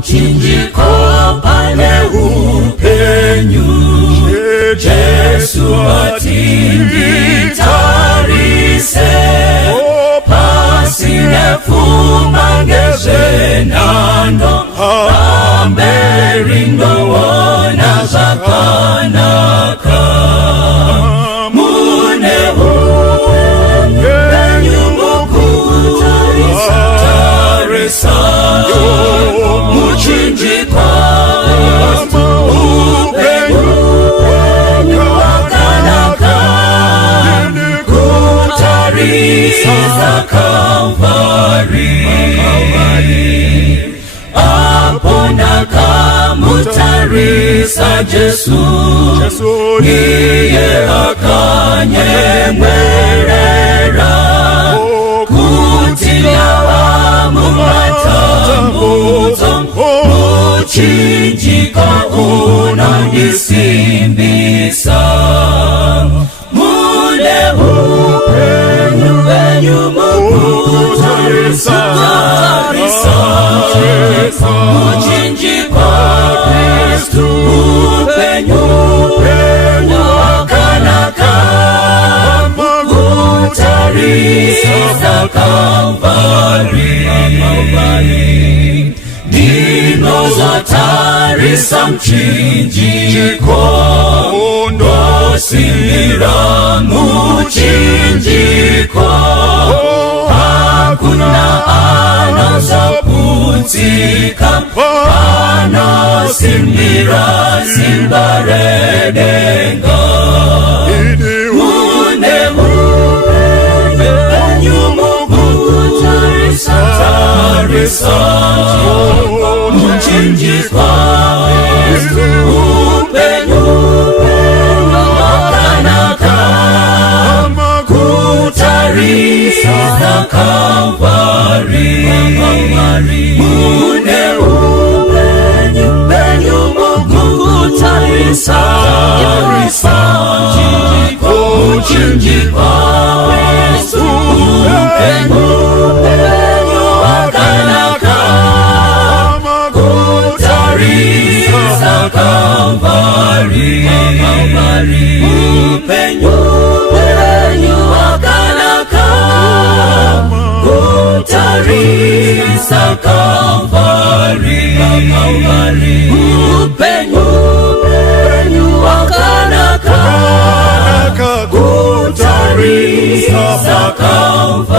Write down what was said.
mchinjiko pale upenyu, Yesu atingitarise, pasine fumangeze nando, amberindo wona zakanaka. Mune upenyu mukutarisa, mchinjiko upenyu wakanaka, kutarisa Kalvari. Apona kamutarisa Jesu, iye akanyemwerera, kutilia wamumatambuzo, mchinjiko unandisimbisa. Mune upenyu mukutarisa, mchinjiko Kristu upenyu wakanaka, kutarisa Kalvari. Dino zatarisa mchinjiko, ndosimira mchinjiko, hakuna anazaputika, anasimira simbaredenga. Mune upenyu mukutarisa, mchinjiko upenyu wakanaka, kutarisa Kalvari. Mune upenyu mukutarisa, mchinjiko upenyu wakanaka, kutarisa Kalvari. Upenyu wakanaka, kutarisa Kalvari. Upenyu wakanaka, kutarisa Kalvari.